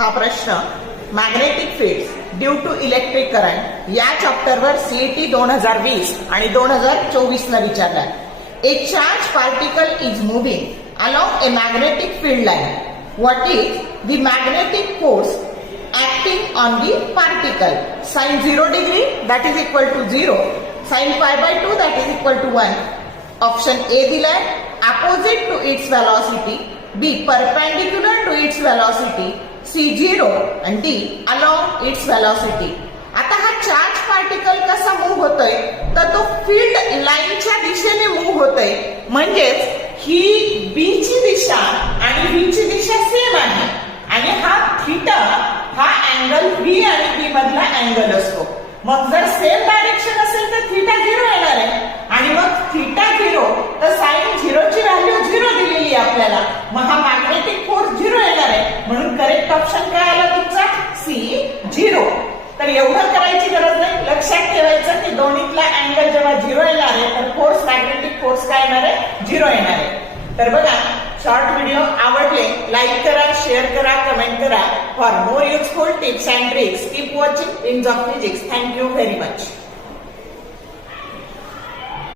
हा प्रश्न magnetic field due to electric current या चॅप्टरवर सीईटी 2020 आणि 2024 ला विचारला. A charge particle is moving along a magnetic field line. What is the magnetic force acting on the particle? Sin 0 degree that is equal to 0, sin pi by 2 that is equal to 1. Option A दिलाय opposite to its velocity, B perpendicular to its velocity, C 0 and D along its velocity. आता हा charge particle कसा move होतोय तर तो field लाईनच्या दिशेने move होतोय. म्हणजेच ही बी ची दिशा आणि बी ची दिशा सेम आहे आणि हा थीटा हा अँगल बी आणि बी मधला अँगल असतो. मग जर सेम डायरेक्शन असेल तर थीटा 0 येणार आहे आणि मग थीटा 0 तर साइन 0 ची व्हॅल्यू 0 दिलेली आहे आपल्याला. मग हा मॅग्नेटिक फोर्स 0 येणार आहे. म्हणून करेक्ट ऑप्शन काय आला तुमचा? सी 0. तर एवढं करायची गरज नाही. लक्षात ठेवायचं की दोन्हीतला अँगल जेव्हा 0 येणार आहे तर फोर्स मॅग्नेटिक फोर्स काय येणार आहे? 0 येणार आहे. तर बघा, शॉर्ट व्हिडिओ आवडले लाईक करा, शेअर करा, कमेंट करा. For more useful tips and tricks keep watching prince of physics. Thank you very much.